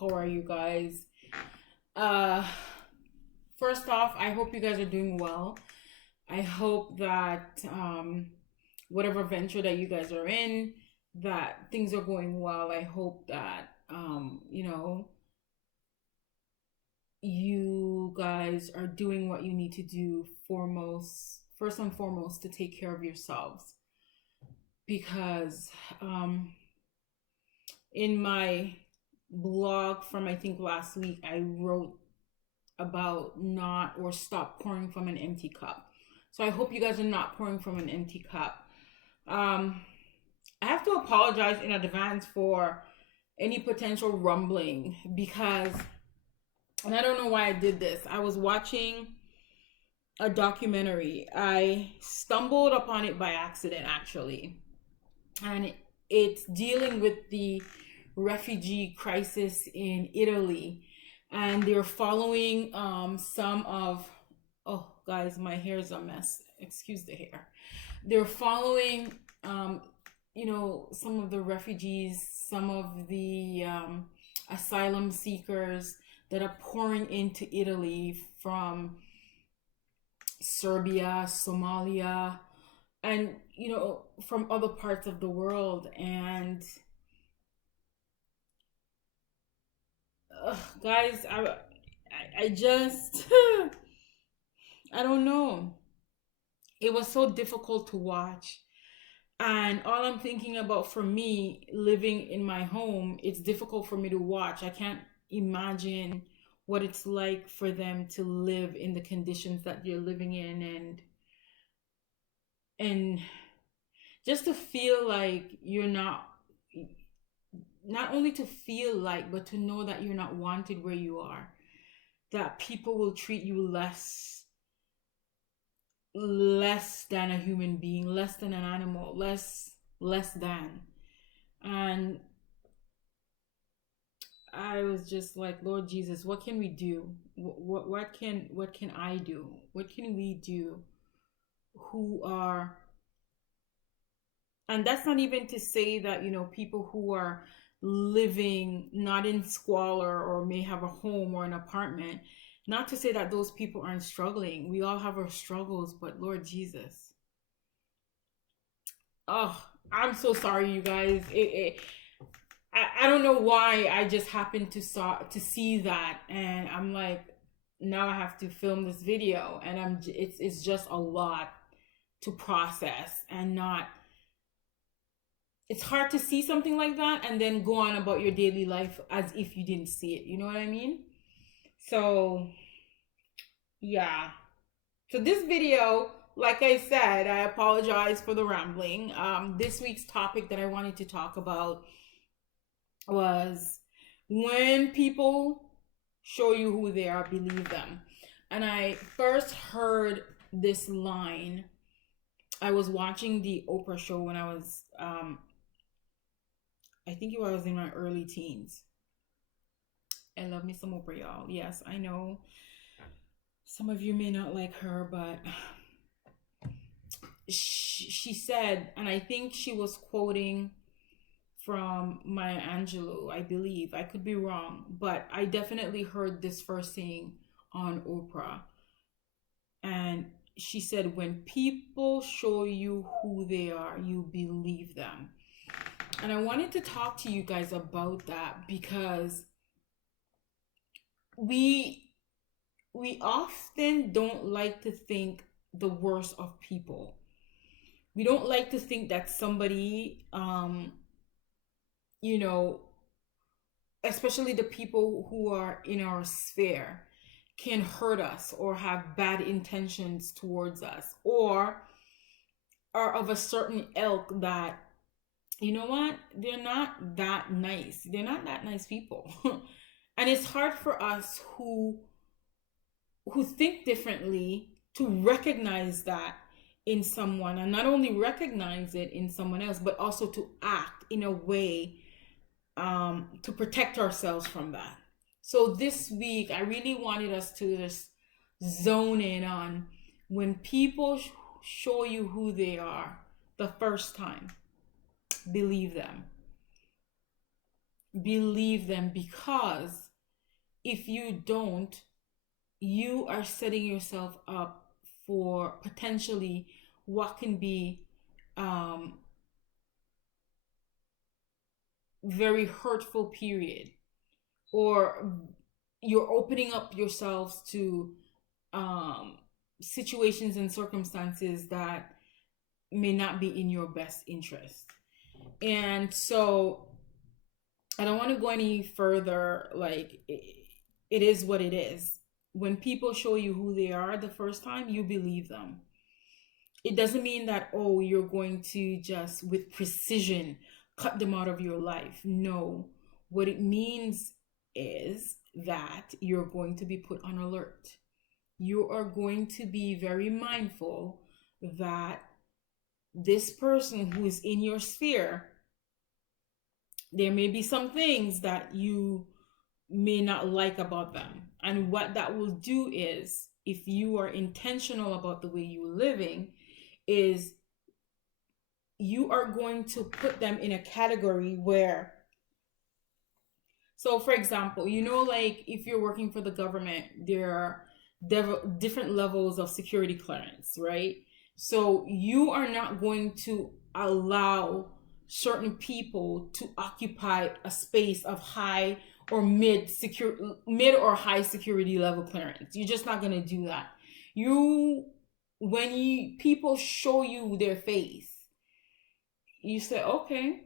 How are you guys? Uh First off, I hope you guys are doing well. I hope that whatever venture that you guys are in, that things are going well. I hope that you guys are doing what you need to do first and foremost to take care of yourselves because in my blog from I think last week I wrote about not or stop pouring from an empty cup. So I hope you guys are not pouring from an empty cup. Um, I have to apologize in advance for any potential rumbling because, and I don't know why I did this. I was watching a documentary. I stumbled upon it by accident, actually, and it's dealing with the refugee crisis in Italy, and they're following some of, oh guys, my hair's a mess, excuse the hair. They're following some of the refugees, some of the asylum seekers that are pouring into Italy from Serbia, Somalia, and from other parts of the world. And guys, I just I don't know. It was so difficult to watch. And all I'm thinking about for me living in my home, it's difficult for me to watch. I can't imagine what it's like for them to live in the conditions that they're living in, and just to feel like you're not only to feel like, but to know that you're not wanted where you are, that people will treat you less than a human being, less than an animal, less than. And I was just like, Lord Jesus, what can we do? What can I do? What can we do who are, and that's not even to say that, people who are living not in squalor or may have a home or an apartment, not to say that those people aren't struggling. We all have our struggles, but Lord Jesus. Oh, I'm so sorry, you guys. I don't know why I just happened to see that, and I'm like, now I have to film this video, and it's just a lot to process, and not it's hard to see something like that and then go on about your daily life as if you didn't see it. You know what I mean? So yeah. So this video, like I said, I apologize for the rambling. This week's topic that I wanted to talk about was when people show you who they are, believe them. And I first heard this line. I was watching the Oprah show when I was, I think it was in my early teens. I love me some Oprah, y'all. Yes, I know some of you may not like her, but she said, and I think she was quoting from Maya Angelou, I believe. I could be wrong, but I definitely heard this first thing on Oprah. And she said, when people show you who they are, you believe them. And I wanted to talk to you guys about that because we often don't like to think the worst of people. We don't like to think that somebody you know, especially the people who are in our sphere, can hurt us or have bad intentions towards us, or are of a certain ilk that, you know what, they're not that nice. They're not that nice people. And it's hard for us who think differently to recognize that in someone, and not only recognize it in someone else, but also to act in a way to protect ourselves from that. So this week, I really wanted us to just zone in on when people show you who they are the first time, believe them. believe them, because if you don't, you are setting yourself up for potentially what can be um, very hurtful period, or you're opening up yourselves to um, situations and circumstances that may not be in your best interest. And so I don't want to go any further. Like, it is what it is. When people show you who they are the first time, you believe them. It doesn't mean that, oh, you're going to just with precision cut them out of your life. No. What it means is that you're going to be put on alert. You are going to be very mindful that this person who is in your sphere, there may be some things that you may not like about them. And what that will do is, if you are intentional about the way you're living, is you are going to put them in a category where, so for example, like if you're working for the government, there are different levels of security clearance, right? So you are not going to allow certain people to occupy a space of high or mid or high security level clearance. You're just not going to do that. When people show you their face, you say, okay.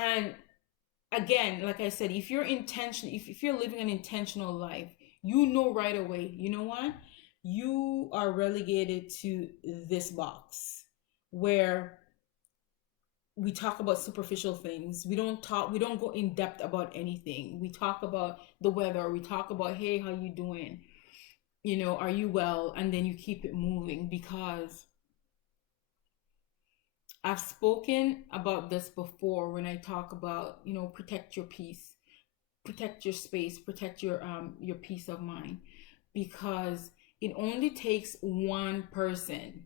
And again, like I said, if you're living an intentional life, right away, you know what? You are relegated to this box where we talk about superficial things. We don't go in depth about anything. We talk about the weather. We talk about, hey, how you doing? Are you well? And then you keep it moving, because I've spoken about this before when I talk about, protect your peace, protect your space, protect your peace of mind, because it only takes one person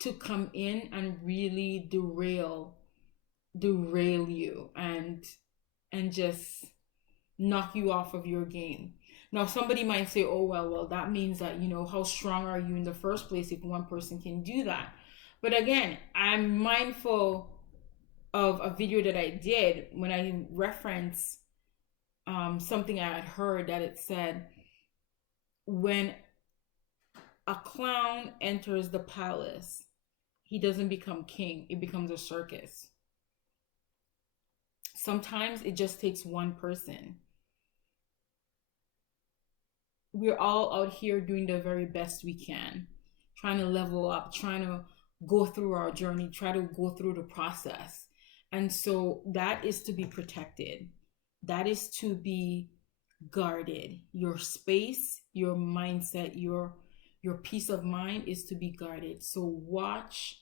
to come in and really derail you and just knock you off of your game. Now, somebody might say, oh, well, that means that, how strong are you in the first place if one person can do that? But again, I'm mindful of a video that I did when I referenced something I had heard, that it said, when a clown enters the palace, he doesn't become king, it becomes a circus. Sometimes it just takes one person. We're all out here doing the very best we can, trying to level up, trying to go through our journey, try to go through the process. And so that is to be protected. That is to be guarded. Your space, your mindset, your peace of mind is to be guarded. So watch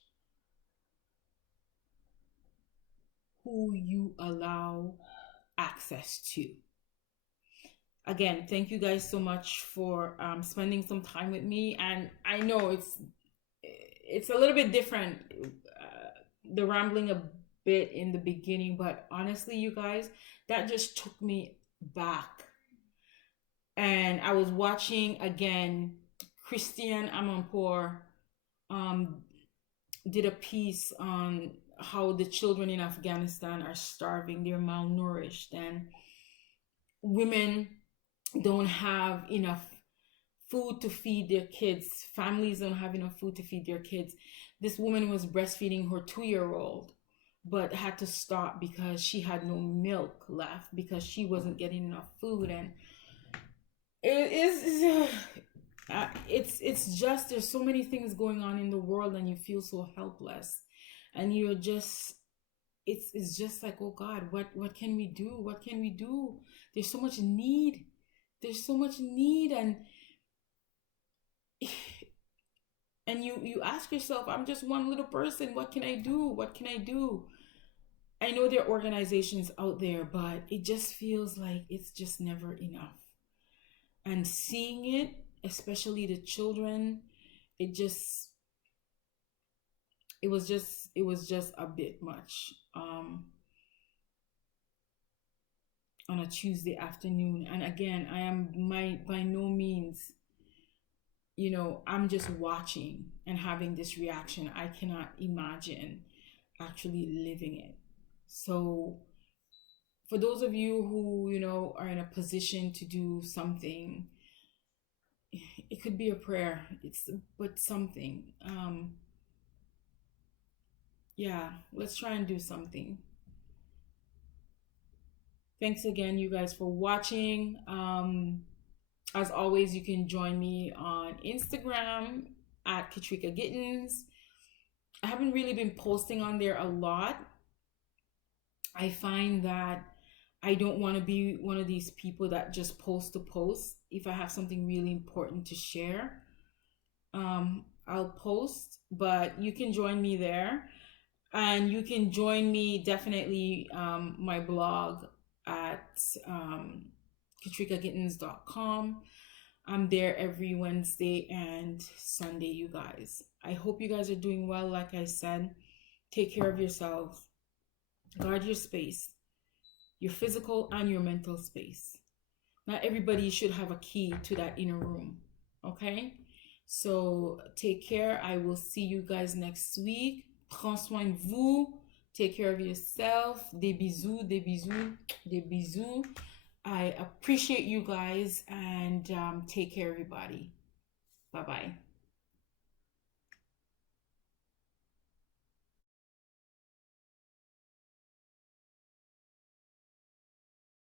who you allow access to. Again, thank you guys so much for spending some time with me. And I know it's a little bit different, the rambling a bit in the beginning, but honestly, you guys, that just took me back. And I was watching again, Christiane Amanpour did a piece on how the children in Afghanistan are starving, they're malnourished, and women don't have enough food to feed their kids. Families don't have enough food to feed their kids. This woman was breastfeeding her 2-year-old, but had to stop because she had no milk left, because she wasn't getting enough food. And it's just, there's so many things going on in the world, and you feel so helpless, and you're just, it's just like, oh God, what can we do? What can we do? There's so much need. And you ask yourself, I'm just one little person. What can I do? I know there are organizations out there, but it just feels like it's just never enough. And seeing it, especially the children, it was just was just a bit much on a Tuesday afternoon. And again, I am by no means, I'm just watching and having this reaction. I cannot imagine actually living it. So for those of you who, are in a position to do something, it could be a prayer. But something. Yeah, let's try and do something. Thanks again, you guys, for watching. As always, you can join me on Instagram at Katrika Gittens. I haven't really been posting on there a lot. I find that I don't want to be one of these people that just post to post. If I have something really important to share, I'll post, but you can join me there. And you can join me definitely my blog at katrikagittens.com. I'm there every Wednesday and Sunday, you guys. I hope you guys are doing well. Like I said, take care of yourselves. Guard your space, your physical and your mental space. Not everybody should have a key to that inner room. Okay? So take care. I will see you guys next week. Prends soin de vous. Take care of yourself. Des bisous, des bisous, des bisous. I appreciate you guys, and take care, everybody. Bye-bye.